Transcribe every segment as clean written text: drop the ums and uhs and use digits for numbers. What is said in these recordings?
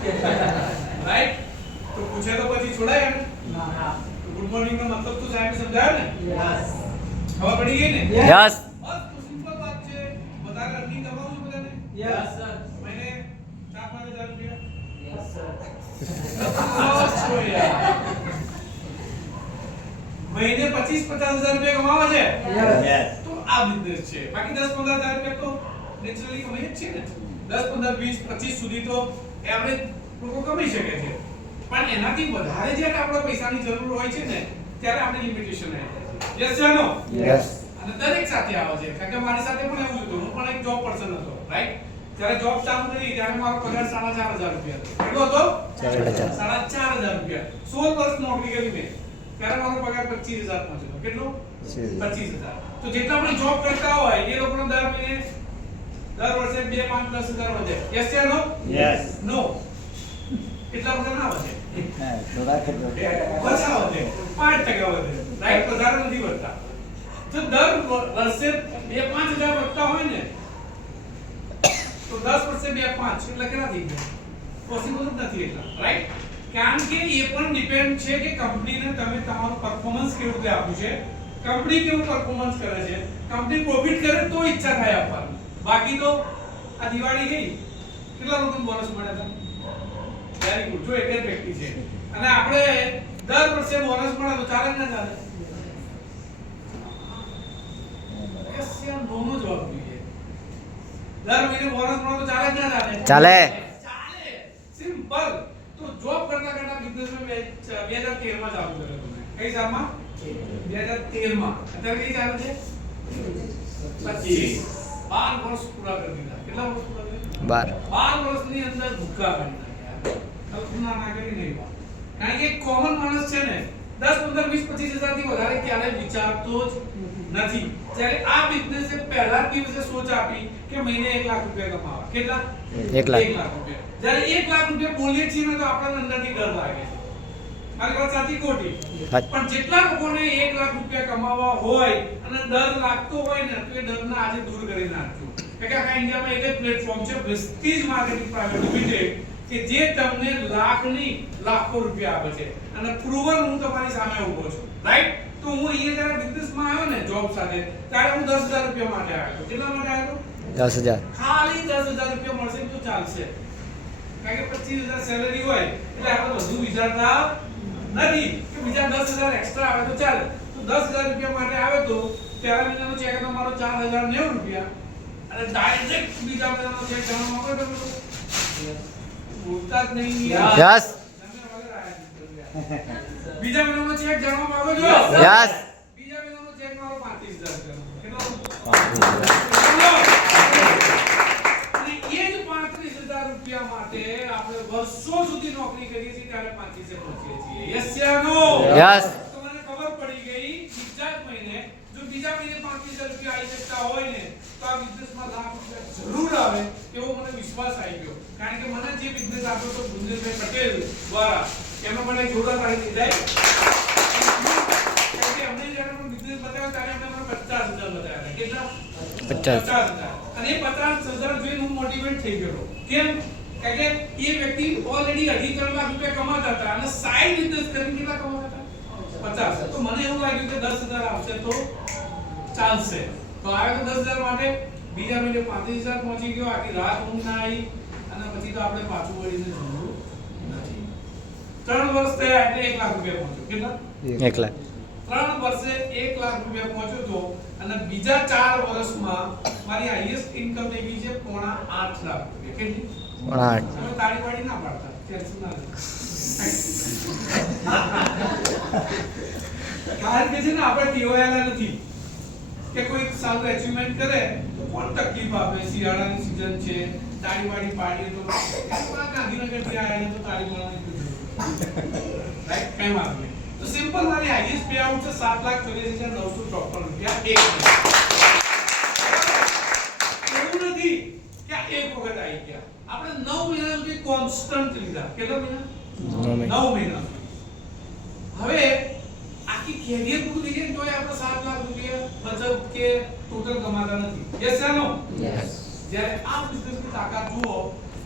Right? તો પૂછે તો પછી છોડાય ને? ના. ગુડ મોર્નિંગ નો મતલબ તો સાહેબે સમજાયો ને? યસ. ખબર પડી ગઈ ને? યસ. બસ તો સિમ્પલ વાત છે. વધારે અર્નિંગ કમાવું છું બધાને? Yes sir. મહિને 4-5 હજાર રૂપિયા? Yes sir. મહિને 25-50 હજાર રૂપિયા કમાવા છે? યસ. તો આ બિઝનેસ છે. બાકી 10-15 હજાર રૂપિયા તો નેચરલી કમાઈ જ છે ને. 10, 15, 20, 25 સુધી તો એવરેજ લોકો કમાઈ શકે છે. પણ એનાથી વધારે જ્યારે આપણે પૈસાની જરૂર હોય છે ને ત્યારે આપણે લિમિટેશન આવી જાય છે. Yes no? યસ. અને દરેક સાથે આવે છે. કારણ કે મારી સાથે પણ એવું જ હતું. હું પણ એક જોબ પર્સન હતો, રાઈટ? જ્યારે જોબ ચાલુ કરી ત્યારે મારો પગાર 4,500 રૂપિયા હતો. કેટલો હતો? 4,500. 4,500 રૂપિયા. 16 વર્ષ નોકરી કરી મેં. ત્યારે મારો પગાર 25,000 પહોંચ્યો. કેટલો? 25,000. તો જેટલા પણ જોબ કરતા હોય એ લોકોનો દર મહિને દર વર્ષે 2, 5, 10,000 વધે. યસ યા નો? યસ. નો. કેટલા બધા ના વધે? થોડા કેટલો ઓછા વધે. 5% વધે. રાઈટ? વધારે નથી વધતા. જો દર વર્ષે 2-5 હજાર વધતા હોય ને તો 10 વર્ષે 2-5 એટલે કેટલા થઈ ગયા? પોસિબલ જ નથી એટલા, રાઈટ? કારણ કે એ પણ ડિપેન્ડ છે કે કંપનીને તમે તમારું પરફોર્મન્સ કેવું રીતે આપ્યું છે, કંપની કેવું પરફોર્મન્સ કરે છે. કંપની પ્રોફિટ કરે તો ઈચ્છા થાય આપવાની. બાકી તો આ દિવાળી ગઈ કેટલા લોકોને બોનસ મળ્યા હતા? Very good. જો એક જ વ્યક્તિ છે અને આપણે દર વર્ષે બોનસ મળે તો ચાલે ને ચાલે? યસ યા નો નો જવાબ જોઈએ. દર મહિને બોનસ મળે તો ચાલે ને ચાલે? ચાલે. ચાલે. સિમ્પલ. તો જોબ કરતા કરતા બિઝનેસમાં 2013 માં ચાલુ કર્યો તમે. કઈ સાલમાં? 2013 માં. અત્યારે કઈ ચાલે છે? 25. 12 વર્ષ પૂરા કરી દીધા. કેટલા વર્ષ પૂરા કર્યા? 12 વર્ષની અંદર ભૂકા કાઢી નાખ્યા. કલ્પના ના કરી નહીં વાત. કારણ કે કોમન માણસ છે ને 10, 15, 20, 25 હજાર થી વધારે ક્યારેય વિચારતો જ નથી. જ્યારે આ બિઝનેસે પહેલા દિવસે સોચ આપી કે મહિને 1 લાખ રૂપિયા કમાવા. કેટલા? 1 લાખ. 1 લાખ રૂપિયા. જ્યારે 1 લાખ રૂપિયા બોલીએ છીએ ને તો આપણને અંદરથી ડર લાગે છે. મારી વાત સાચી ખોટી? પણ જેટલા લોકોને 1 લાખ રૂપિયા કમાવા હોય અને ડર લાગતો હોય ને તો એ ડરને આજે દૂર કરી નાખજો. કારણ કે આખા ઇન્ડિયામાં એક જ પ્લેટફોર્મ છે પ્રેસ્ટીજ માર્કેટિંગ પ્રાઇવેટ લિમિટેડ કે જે તમને લાખની લાખો રૂપિયા આપે છે અને પ્રૂવન હું તમારી સામે ઊભો છું, રાઈટ? તો હું અહીંયા જ્યારે બિઝનેસમાં આવ્યો ને જોબ સાથે ત્યારે હું 10,000 રૂપિયા માટે આવ્યો હતો. કેટલા માટે આવ્યો હતો? 10,000. ખાલી 10,000 રૂપિયા મળશે તો ચાલશે. કારણ કે 25,000 સેલેરી હોય એટલે આપણે બધું વિચારતા નથી કે બીજા 10,000 એક્સ્ટ્રા આવે તો ચાલે. તો 10,000 રૂપિયા માટે આવ્યો તો પહેલા મહિનાનો ચેક હતો મારો 4,090 રૂપિયા અને ડાયરેક્ટ બીજા મહિનાનો ચેક જમા માંગો તો બોલતા જ નહીં યાર. યસ. બીજા મહિનાનો ચેક જમા માંગો છો? યસ. બીજા મહિનાનો ચેક મારો 35,000 કેટલો? અને એ જ 35,000 રૂપિયા માટે આપણે વર્ષો સુધી નોકરી કરીએ છીએ ત્યારે 25 પહોંચીએ છીએ. યસ યા નો? યસ. તો મને ખબર પડી ગઈ બીજા જ મહિને જો બીજા મહિને 35,000 રૂપિયા આવી શકતા હોય ને તો આ બિઝનેસમાં લાખ રૂપિયા જરૂર આવે એવો મને વિશ્વાસ આવી ગયો. કારણ કે મને જે બિઝનેસ આપ્યો તો ગુંજનભાઈ પટેલ દ્વારા એનો મને જોરદાર પાડી દીધા. કારણ કે અમને જ્યારે પણ બિઝનેસ બતાવ્યો ત્યારે અમને 50,000 બતાવ્યા. કેટલા? 50,000. અને એ 50,000 જોઈને હું મોટિવેટ થઈ ગયો. કેમ? કારણ કે એ વ્યક્તિ ઓલરેડી 2.5 લાખ રૂપિયા કમાતા હતા અને સાઈડ બિઝનેસ કરીને કેટલા કમાતા હતા? 50. તો મને એવું લાગ્યું કે 10,000 આવશે તો ચાલશે. તો આવ્યો તો 10,000 માટે બીજા મહિને 35,000 પહોંચી ગયો. આખી રાત ઊંઘ ના આવી અને પછી તો આપણે પાછું વળીને જોયું નથી. 3 વર્ષ થયા એટલે 1 લાખ રૂપિયા પહોંચ્યો. કેટલા? 1 લાખ. 3 વર્ષે 1 લાખ રૂપિયા પહોંચ્યો તો અને બીજા 4 વર્ષમાં મારી હાઈએસ્ટ ઇન્કમ થઈ ગઈ છે 8.5 લાખ રૂપિયા. કેટલી? 8. તમે તાળી પાડી ના પાડતા. ટેન્શન ના લો. કારણ કે છે ને આપણે ટીઓએલા નથી કે કોઈ સારું અચીવમેન્ટ કરે તો કોણ તકલીફ આપે? શિયાળાની સીઝન છે, તાળી પાડી પાડીએ તો ગાંધીનગર થી આવ્યા તો તાળી પાડવાની જરૂર રાઈટ? કઈ વાત નહીં. તો સિમ્પલ મારી હાઈએસ્ટ પે આઉટ છે 7,84,954 રૂપિયા એક મહિને. એવું નથી કે આ એક વખત આવી ગયા. આપણે 9 મહિના સુધી કોન્સ્ટન્ટ લીધા. કેટલા મહિના? 9 મહિના. હવે આખી કેરિયર પૂરી થઈ જાય તોય આપણે 7 લાખ રૂપિયા બચત કે ટોટલ કમાતા નથી. યસ યા નો? યસ. જ્યારે આ બિઝનેસની તાકાત જુઓ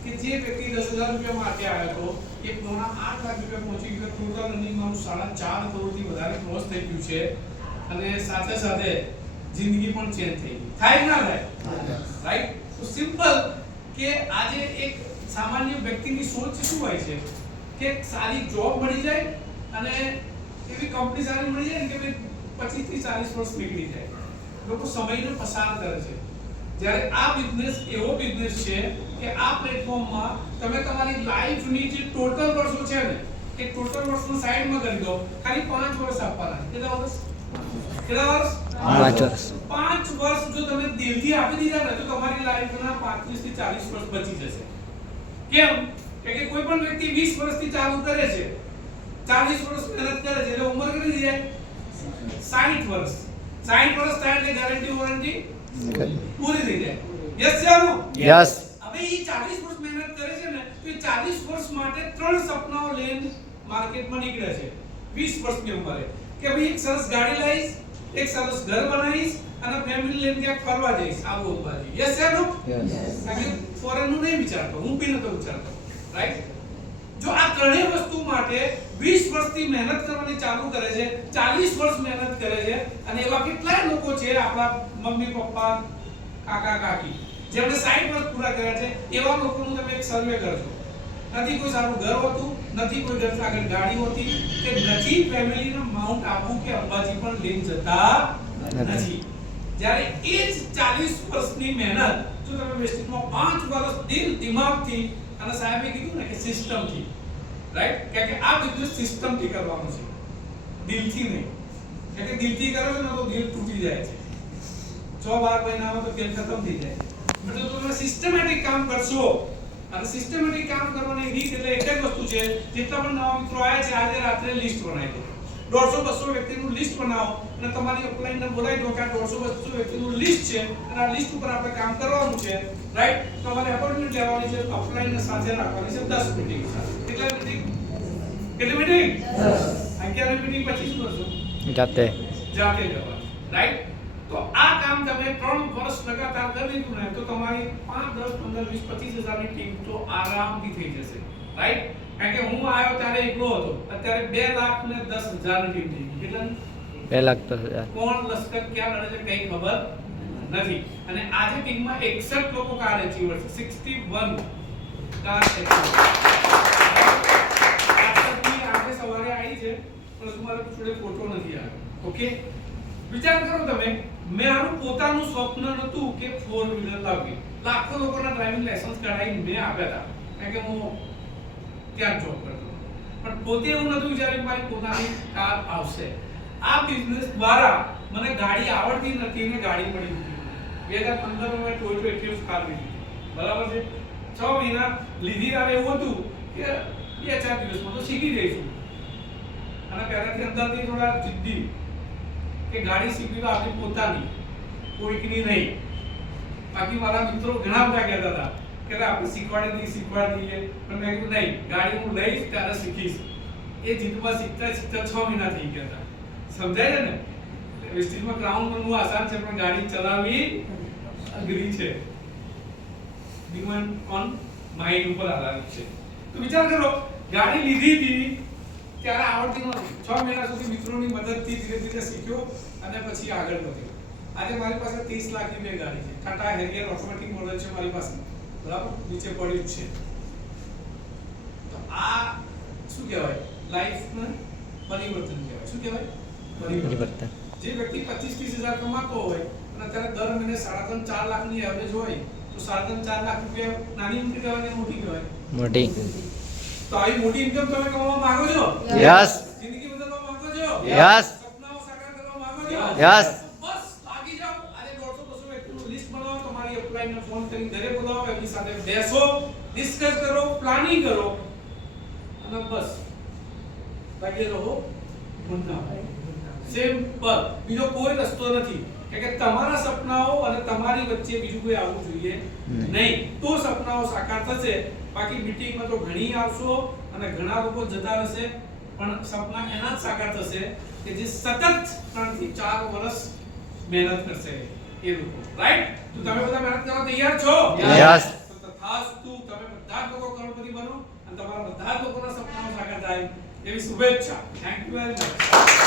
કે જે વ્યક્તિ 10,000 રૂપિયા માટે આવ્યો હતો એ પોણા 8 લાખ રૂપિયા પહોંચી ગયો, ટોટલ રનિંગમાં 4.5 કરોડથી વધારે ક્રોસ થઈ ગયું છે અને સાથે સાથે જિંદગી પણ ચેન્જ થઈ ગઈ. થાય કે ના થાય? રાઈટ? તો સિમ્પલ કે આજે એક સામાન્ય વ્યક્તિની સોચ શું હોય છે કે સારી જોબ મળી જાય અને એવી કંપની સારી મળી જાય ને કે 25 થી 40 વર્ષ નીકળી જાય. લોકો સમયને પસાર કરે છે. જ્યારે આ બિઝનેસ એવો બિઝનેસ છે કે આ પ્લેટફોર્મમાં તમે તમારી લાઈફની જે ટોટલ વર્ષો છે ને એ ટોટલ વર્ષનો સાઈડમાં કરી દો, ખાલી 5 વર્ષ આપવાના. કેટલા વર્ષ? 5 વર્ષ. 5 વર્ષ જો તમે દિલથી આપી દીધા ને તો તમારી લાઈફના 35 થી 40 વર્ષ બચી જશે. કેમ? કે કોઈ પણ વ્યક્તિ 20 વર્ષથી ચાલુ કરે છે, 40 વર્ષ મહેનત કરે છે એટલે ઉંમર કેટલી થઈ જાય? 60 વર્ષ. 60 વર્ષ થાય એટલે ગેરંટી વોરંટી પૂરી થઈ જાય. યસ કે નો? યસ. હવે એ 40 વર્ષ મહેનત કરે છે ને તો એ 40 વર્ષ માટે 3 સપનાઓ લઈને માર્કેટમાં નીકળે છે 20 વર્ષની ઉંમરે કે ભાઈ એક સરસ ગાડી લઈશ, એક સરસ ઘર બનાવીશ અને ફેમિલી લઈને ક્યાંક ફરવા જઈશ, આવું અંબાજી. યસ કે નો? યસ. કારણ કે ફોરેન નું નહીં વિચારતો, હું બી નતો વિચારતો. રાઈટ? જો આ ત્રણેય વસ્તુ માટે 20 વર્ષથી મહેનત કરવાની ચાલુ કરે છે, 40 વર્ષ મહેનત કરે છે અને એવા કેટલાય લોકો છે આપણા મમ્મી પપ્પા કાકા કાકી જેમણે 60 વર્ષ પૂરા કર્યા છે, એવા લોકોનું તમે એક સર્વે કરજો. નથી કોઈ સારું ઘર હોતું, નથી કોઈ ઘર આગળ ગાડી હોતી કે નથી ફેમિલીને માઉન્ટ આબુ કે અંબાજી પણ લઈને જતા નથી. જ્યારે એ જ 40 વર્ષની મહેનત જો તમે વેસ્ટિંગમાં 5 વર્ષ દિલ દિમાગથી અને સાહેબે કીધું ને કે સિસ્ટમથી, રાઈટ? કારણ કે આ બિઝનેસ સિસ્ટમથી કરવાનો છે, દિલથી નહીં. કારણ કે દિલથી કરો છો ને તો દિલ તૂટી જાય છે. 6-12 મહિનામાં તો તેલ ખતમ થઈ જાય. એટલે જો તમે સિસ્ટમેટિક કામ કરશો અને સિસ્ટમેટિક કામ કરવાની રીત એટલે એક જ વસ્તુ છે. જેટલા પણ નવા મિત્રો આવ્યા છે આજે રાત્રે લિસ્ટ બનાવી દો. 150-200 વ્યક્તિનું લિસ્ટ બનાવો અને તમારી અપલાઈનને બોલાવી દો કે આ 150-200 વ્યક્તિનું લિસ્ટ છે અને આ લિસ્ટ ઉપર આપણે કામ કરવાનું છે, રાઈટ? તમારે અપોઇન્ટમેન્ટ લેવાની છે, અપલાઈનને સાથે રાખવાની છે 10 મીટિંગ સાથે. કેટલા મીટિંગ? કેટલી મીટિંગ? 11 મીટિંગ પછી શું કરશો? જાતે જવાનું, રાઈટ? તો આ કામ તમે 3 વર્ષ લગાતાર કરી લીધું ને તો તમારી 5, 10, 15, 20, 25 હજારની ટીમ તો આરામથી થઈ જશે, રાઈટ? કારણ કે હું આવ્યો ત્યારે એકલો હતો, અત્યારે 2,10,000 ની ટીમ થઈ ગઈ. કેટલાની? 2,10,000. કોણ લશ્કર ક્યાં લડે છે કઈ ખબર નથી. અને આજે ટીમમાં 61 લોકો કાર એચીવર છે, 61 કાર એચીવર. આજે સવારે આવી છે પણ તમારા જોડે ફોટો નથી આવ્યો. ઓકે, વિચાર કરો તમે, મારું પોતાનું સ્વપ્ન નહોતું કે 4 વ્હીલર લાવવી. લાખો લોકોના ડ્રાઇવિંગ લાયસન્સ કઢાવીને મેં આપ્યા હતા કારણ કે હું ત્યાં જોબ કરતો, પણ પોતે એવું નહોતું વિચાર્યું કે મારી પોતાની કાર આવશે. આ બિઝનેસ દ્વારા મને ગાડી આવડતી નથી અને ગાડી મળી હતી. 2015 માં ટોયોટા એટિયોસ કાર લીધી, બરાબર છે? 6 મહિના લીધી ત્યારે એવું હતું કે 2-4 દિવસમાં તો શીખી જઈશું અને પહેલાથી અંદરથી થોડા જિદ્દી કે ગાડી શીખવી તો આપણી પોતાની, કોઈકની નહીં. બાકી મારા મિત્રો ઘણા બધા કહેતા હતા કે આપણે શીખવાડી દઈએ પણ મેં કીધું નહીં, ગાડી હું લઈશ ત્યારે શીખીશ. એ જીતમાં શીખતા 6 મહિના થઈ ગયા હતા. સમજાય છે ને? વેસ્ટેજમાં ગ્રાઉન્ડ બનવું આસાન છે પણ ગાડી ચલાવવી અઘરી છે. ડિમાન્ડ ઓન માઇન્ડ ઉપર આધારિત છે. તો વિચાર કરો, ગાડી લીધી હતી ત્યારે આવડતી નહોતી. 6 મહિના સુધી મિત્રોની મદદથી ધીરે ધીરે શીખ્યો અને પછી આગળ વધ્યો. આજે મારી પાસે 30 લાખની બે ગાડી છે. ટાટા હેરિયર ઓટોમેટિક મોડલ છે મારી પાસે, બરાબર? નીચે પડ્યું જ છે. તો આ શું કહેવાય? લાઈફનું પરિવર્તન કહેવાય. શું કહેવાય? પરિવર્તન. જે વ્યક્તિ 25-30 હજાર કમાતો હોય અને અત્યારે દર મહિને 3.5-4 લાખની એવરેજ હોય તો 3.5-4 લાખ રૂપિયા નાની ઇન્કમ કહેવાય કે મોટી કહેવાય? મોટી. તો આવી મોટી ઇન્કમ તમે કમાવા માંગો છો? યસ. જિંદગી બદલવા માંગો છો? યસ. સપનાઓ સાકાર કરવા માંગો છો? યસ. બસ લાગી જાઓ. આજે 150-200 વ્યક્તિનું લિસ્ટ બનાવો, તમારી અપલાઈનને ફોન કરીને ઘરે બોલાવો, એમની સાથે બેસો, ડિસ્કસ કરો, પ્લાનિંગ કરો અને બસ લાગી રહો મુન્ના. સિમ્પલ. બીજો કોઈ રસ્તો નથી કે તમારા સપનાઓ અને તમારી વચ્ચે બીજું કોઈ આવવું જોઈએ નહીં. તો સપનાઓ સાકાર થશે. બાકી મીટિંગમાં તો ઘણી આવશો અને ઘણા લોકો જતા રહેશે પણ સપના એના જ સાકાર થશે કે જે સતત 3 થી 4 વર્ષ મહેનત કરશે એ લોકો, રાઈટ? તો તમે બધા મહેનત કરવા તૈયાર છો? યસ. તો તથાસ્તુ, તમે બધા જ લોકો કરોડપતિ બનો અને તમારા બધા જ લોકોના સપનાઓ સાકાર થાય એવી શુભેચ્છા. Thank you very much.